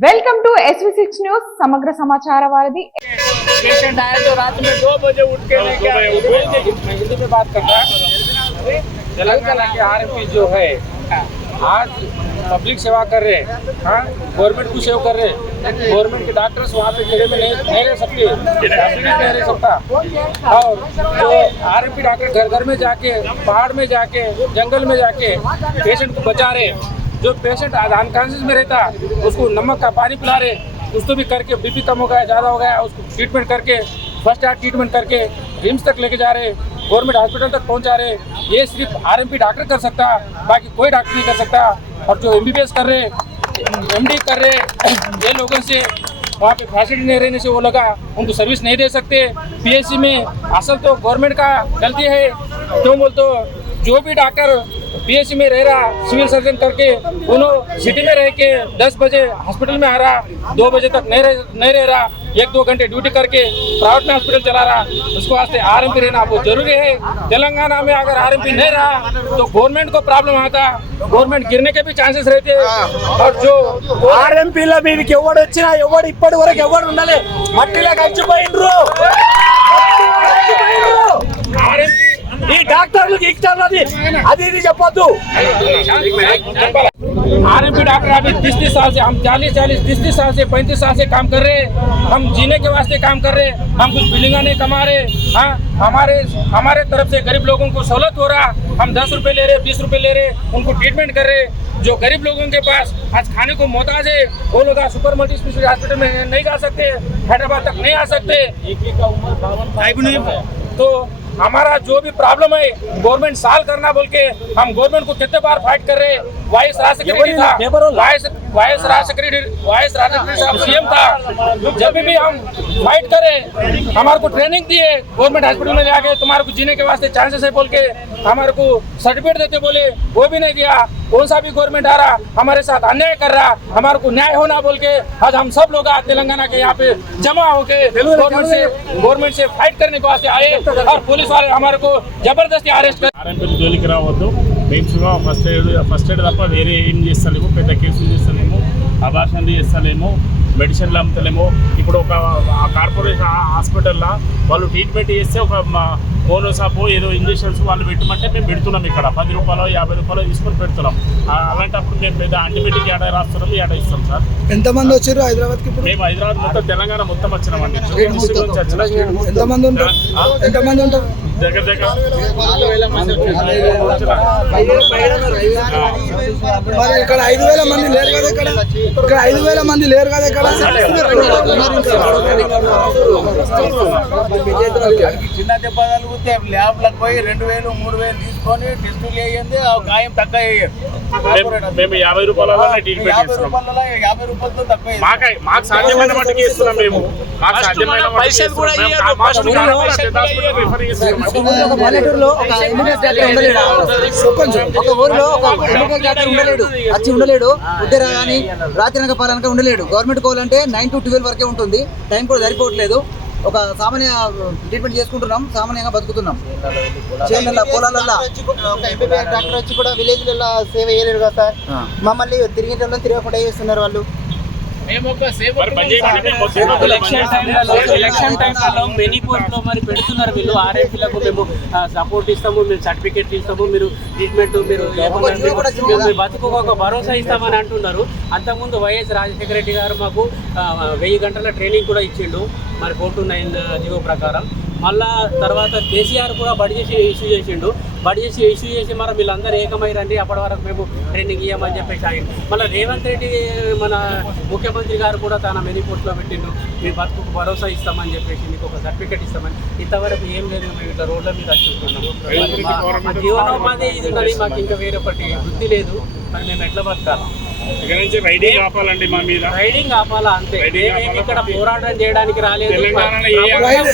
Welcome to SV6 news समग्र समाचार Vardi. Patient आया तो रात में 2 बजे उठ के हिंदी में बात करता है। तेलंगाना के आरएमपी जो है आज पब्लिक सेवा कर रहे हैं, हाँ गवर्नमेंट को सेव कर रहे हैं। गवर्नमेंट के डॉक्टर्स वहाँ पे घेरे में नहीं रह सकते, नहीं रह सकता। और जो आरएमपी डॉक्टर घर घर में जाके, पहाड़ में जाके, जंगल में जाके पेशेंट को बचा रहे हैं। जो पेशेंट अनकॉन्शियस में रहता उसको नमक का पानी पिला रहे, उसको भी करके बीपी कम हो गया, ज़्यादा हो गया, उसको ट्रीटमेंट करके फर्स्ट एड ट्रीटमेंट करके रिम्स तक लेके जा रहे, गवर्नमेंट हॉस्पिटल तक पहुंचा रहे। ये सिर्फ आरएमपी डॉक्टर कर सकता, बाकी कोई डॉक्टर नहीं कर सकता। और जो MBBS कर रहे, MD कर रहे, ये लोगों से वहाँ पे फैसिलिटी नहीं रहने से वो लगा उनको सर्विस नहीं दे सकते। PSC में असल तो गवर्नमेंट का गलती है, क्यों बोल तो जो भी डॉक्टर PSC में रह रहा, सिविल सर्जन करके उन्होंने सिटी में रह के 10 बजे हॉस्पिटल में आ रहा, 2 बजे तक नहीं रह रहा, 1-2 घंटे ड्यूटी करके प्राइवेट में हॉस्पिटल चला रहा। उसको वास्ते आरएमपी रहना बहुत जरूरी है। तेलंगाना में अगर आरएमपी नहीं रहा तो गवर्नमेंट को प्रॉब्लम आता, गवर्नमेंट गिरने के भी चांसेस रहते। और जो ఆర్ఎంపీలో మీకు ఎవడు వచ్చినా ఎవడు ఇప్పటి వరకు ఎవడు ఉండాలి మట్టిలో కలిసిపోయిండ్రు ఈ డాక్టర్లు గీక్టర్లది అది ఇది చెప్పొద్దు। आरएमपी डॉक्टर अभी 30 साल से, हम 40-30 साल से 35 साल से काम कर रहे हैं। हम जीने के वास्ते काम कर रहे हैं, हम कुछ बिल्डिंगा नहीं कमा रहे। हाँ हमारे तरफ से गरीब लोगों को सहूलत हो रहा। हम 10 रुपये ले रहे, 20 रुपये ले रहे, उनको ट्रीटमेंट कर रहे। जो गरीब लोगों के पास आज खाने को मोहताज है वो लोग आज सुपर मल्टी स्पेशलिटी हॉस्पिटल में नहीं जा सकते, हैदराबाद तक नहीं आ सकते। तो हमारा जो भी प्रॉब्लम है गवर्नमेंट सॉल्व करना बोल के हम गवर्नमेंट को कितने बार फाइट कर रहे। वाइस राज सेक्रेटरी साहब CM था, जब भी हम फाइट करे हमारे को ट्रेनिंग दिए, गवर्नमेंट हॉस्पिटल में जाके तुम्हारे को जीने के वास्ते चांसेस है बोल के हमारे को सर्टिफिकेट देते बोले, वो भी नहीं दिया। कौन सा भी गवर्नमेंट आ रहा हमारे साथ अन्याय कर रहा, हमारे को न्याय होना बोल के आज हम सब लोग तेलंगाना के यहाँ पे जमा होके गवर्नमेंट से फाइट करने को वास्ते आए। और पुलिस वाले हमारे को जबरदस्ती अरेस्ट कर జోలికి రావద్దు। మెయిన్స్గా ఫస్ట్ ఎయిడ్ తప్ప వేరే ఏం చేస్తలేము, పెద్ద కేసులు చేస్తలేము, అబార్షన్లు చేస్తలేము, మెడిసిన్లు అమ్ముతలేము। ఇప్పుడు ఒక కార్పొరేషన్ హాస్పిటల్లో వాళ్ళు ట్రీట్మెంట్ చేస్తే ఒక మోనోసాపో ఏదో ఇంజెక్షన్స్ వాళ్ళు పెట్టమంటే మేము పెడుతున్నాం। ఇక్కడ 10 రూపాయలు 50 రూపాయలు తీసుకొని పెడుతున్నాం। అలాంటప్పుడు మేము పెద్ద యాంటీబయాటిక్ ఏడా రాస్తున్నాం, ఏడా ఇస్తాం సార్। ఎంతమంది వచ్చారు హైదరాబాద్కి? మేము హైదరాబాద్ మొత్తం తెలంగాణ మొత్తం వచ్చినామండి। ఎంతమంది ఉంటారు? దగ్గర దగ్గర మరి ఇక్కడ 5,000 మంది లేరు కదా? ఇక్కడ 5,000 మంది లేరు కదా? ఇక్కడ చిన్న దెబ్బ తగిలితే ల్యాబ్లకు పోయి 2,000 3,000 తీసుకొని టెస్టులు చేయండి, గాయం తక్కువ మేము 50 రూపాయలలోనే ట్రీట్మెంట్ చేస్తున్నాం। 50 రూపాయలతో తక్కువ మాకు సాధ్యమైన మట్టుకు ఇస్తున్నాం। మేము మాకు సాధ్యమైన పైసలు కూడా పల్లెటూరులో ఒక MBBS డాక్టర్ ఉండలేడు, ఒక ఊరిలో ఒక MBBS డాక్టర్ ఉండలేడు, వచ్చి ఉండలేడు, ఉద్దర కానీ రాత్రి పాలనక ఉండలేడు। గవర్నమెంట్ కోవాలంటే 9 to 12 వరకే ఉంటుంది, టైం కూడా సరిపోవట్లేదు। ఒక సామాన్య ట్రీట్మెంట్ చేసుకుంటున్నాం, సామాన్యంగా బతుకుతున్నాం। చేనుల పొలాలలో ఒక MBBS డాక్టర్ వచ్చి కూడా విలేజ్లలో సేవ చేయలేరు కదా సార్? మమ్మల్ని తిరగకుండా చేస్తున్నారు వాళ్ళు। ఎలక్షన్ టైంలో బెనిపోర్ట్లో మరి పెడుతున్నారు వీళ్ళు ఆర్ఎంపీలకు, మేము సపోర్ట్ ఇస్తాము, మీరు సర్టిఫికేట్ ఇస్తాము, మీరు ట్రీట్మెంట్ మీరు బతుకు ఒక భరోసా ఇస్తామని అంటున్నారు। అంతకుముందు వైఎస్ రాజశేఖర రెడ్డి గారు మాకు 1000 గంటల ట్రైనింగ్ కూడా ఇచ్చిండు మరి 429 జీవో ప్రకారం। మళ్ళా తర్వాత కేసీఆర్ కూడా బడ్జెట్ ఇష్యూ చేసిండు, బడ్జెట్ ఇష్యూ చేసి మరి వీళ్ళందరూ ఏకమై రండి, అప్పటి వరకు మేము ట్రైనింగ్ ఇవ్వమని చెప్పేసి ఆగింది। మళ్ళీ రేవంత్ రెడ్డి మన ముఖ్యమంత్రి గారు కూడా తన మెనిపోర్ట్లో పెట్టిండు, మీ బతుకు భరోసా ఇస్తామని చెప్పేసి, మీకు ఒక సర్టిఫికేట్ ఇస్తామని। ఇంతవరకు ఏం లేదు, మేము ఇట్లా రోడ్ల మీద వచ్చుకుంటున్నాము। మా జీవనోపాధి ఇది ఉన్నది, మాకు ఇంకా వేరొకటి వృత్తి లేదు, మరి మేము ఎట్లా బతకాలి? రైడింగ్ ఆపాలండి, మా మీద రైడింగ్ ఆపాలా అంతే। మేము ఇక్కడ పోరాటం చేయడానికి రాలేదు,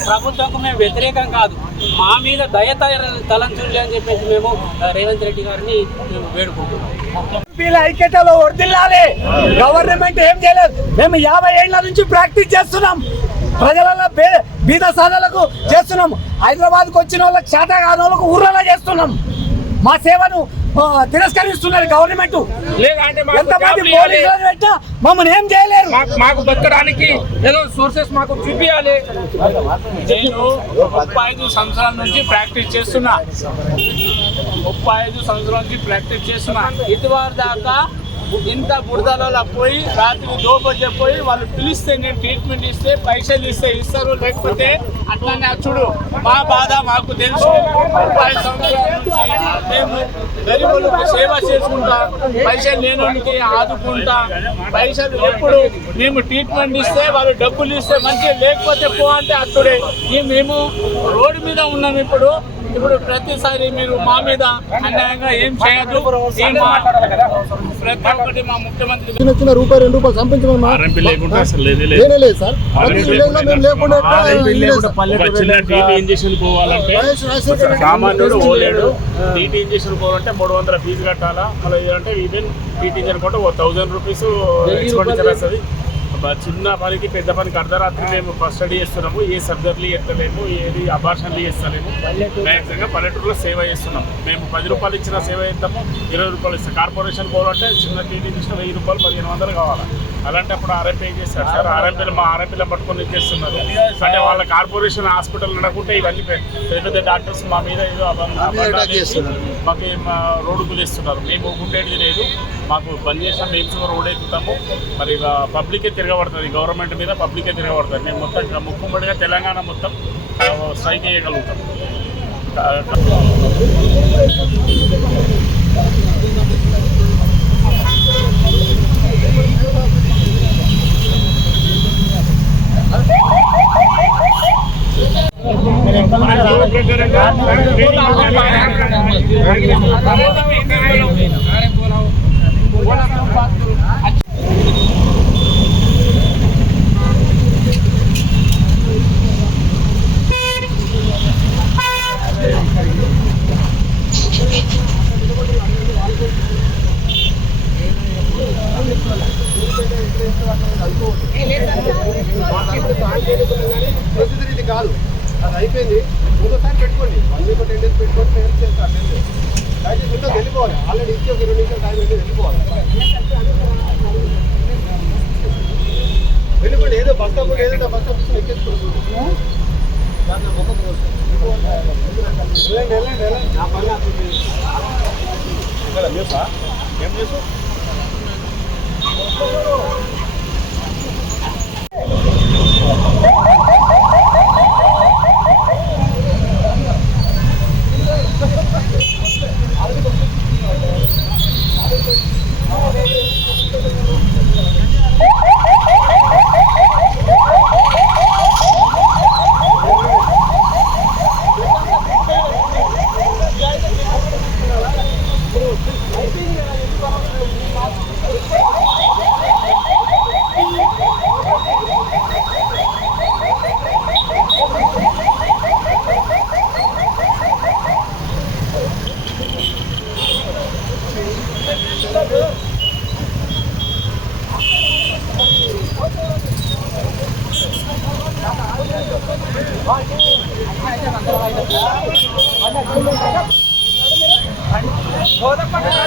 ప్రభుత్వంకు మేము వ్యతిరేకం కాదు, మా మీద దయ తలంచుండి అని చెప్పేసి మేము రేవంత్ రెడ్డి గారిని మేము వేడుకుంటున్నాం। ఐక్యతలో వర్ధిల్లాలి, గవర్నమెంట్ ఏం చేయలేదు। మేము 50 ఏళ్ల నుంచి ప్రాక్టీస్ చేస్తున్నాం, ప్రజలలో బీద సాధనలకు చేస్తున్నాం, హైదరాబాద్కు వచ్చిన వాళ్ళకి చేత కాని వాళ్ళకు ఊర్లలో చేస్తున్నాం। మా సేవను తిరస్కరిస్తున్నారు గవర్నమెంట్. లేదంటే మాకు ఎంతమంది జాబ్లు ఇవ్వాలి. పోలీసులు పెట్టినా మమ్మల్ని ఏం చేయలేరు. మాకు బతకడానికి ఏదో సోర్సెస్ మాకు చూపించాలి. నేను 35 సంవత్సరాల నుంచి ప్రాక్టీస్ చేస్తున్నా. 35 సంవత్సరాల నుంచి ప్రాక్టీస్ చేస్తున్నా. ఇదివరకు దాకా ఇంత బురదలలో పోయి రాత్రి 2 బజే పోయి వాళ్ళు పిలిస్తే నేను ట్రీట్మెంట్ ఇస్తే పైసలు ఇస్తారు, లేకపోతే అట్లానే చూడు మా బాధ మాకు తెలుసు. 35 సంవత్సరాల నుంచి మేము గరీబులకు సేవ చేసుకుంటా, పైసలు లేనోనికి ఆదుకుంటా. పైసలు ఎప్పుడు మేము ట్రీట్మెంట్ ఇస్తే వాళ్ళు డబ్బులు ఇస్తే మంచిగా, లేకపోతే పో అంటే అప్పుడే. మేము రోడ్డు మీద ఉన్నాం. ఇప్పుడు ప్రతిసారి మీరు మా మీద అన్యాయంగా ఏం చేయదు. ప్రతి ఒక్కటి మా ముఖ్యమంత్రి చిన్న రూపాయి 2 రూపాయలు సంపించమని ఆర్ఎంపీ లేకుండా అసలు లేదు సార్. మేము లేకుండా చిన్న టీటీ ఇంజక్షన్ పోవాలంటే సామాన్యుడు పోలేడు. టీటీ ఇంజక్షన్ పోవాలంటే 300 ఫీజు కట్టాలా. మళ్ళీ అంటే ఈవెన్ టీటీ ఇంజక్షన్ కూడా 1000 రూపీస్ ఎక్స్పెండిచర్ వస్తుంది. చిన్న పనికి పెద్ద పనికి అర్ధరాత్రి మేము కస్టడీ చేస్తున్నాము. ఏ సర్జరీలు ఎత్తలేము, ఏది అబార్షన్లు చేస్తలేము. మ్యాక్సిమంగా పల్లెటూరులో సేవ చేస్తున్నాం. మేము 10 రూపాయలు ఇచ్చిన సేవ చేస్తాము, 20 రూపాయలు ఇస్తాం. కార్పొరేషన్ పోవాలంటే చిన్న టీటీ ఇచ్చిన 1000 రూపాయలు 1500 కావాలి. అలాంటప్పుడు ఆర్ఎంపీ చేస్తారు సార్. మా ఆర్ఎంపీలో పట్టుకొని ఇచ్చేస్తున్నారు. అంటే వాళ్ళ కార్పొరేషన్ హాస్పిటల్ నడకుంటే ఇవన్నీ పెద్ద పెద్ద డాక్టర్స్ మా మీద ఏదో మాకు రోడ్డు పిలుస్తున్నారు. మేము ఉండేది లేదు. మాకు బంద్ చేసాం. మేము రోడ్ ఎక్కుతాము. మరి పబ్లికే తిరగబడుతుంది, గవర్నమెంట్ మీద పబ్లికే తిరగబడుతుంది. మేము మొత్తం ముక్కుమ్మడిగా తెలంగాణ మొత్తం స్ట్రైక్ చేయగలుగుతాం. ప్రొసీజర్ ఇది కాదు, అది అయిపోయింది. ఇంకోసారి పెట్టుకోండి, 1 week 10 days పెట్టుకోండి. నేను చేస్తాను. దయచేసి ఉంటే వెళ్ళిపోవాలి. ఆల్రెడీ ఇచ్చి ఒక 2 నిమిషాలు టైం పెట్టి వెళ్ళిపోవాలి. వెళ్ళిపోండి. ఏదో బస్ స్టాప్ ఏదో బస్ స్టాప్ ఎక్కేసుకోండి. ఏం చేసు గోదావరి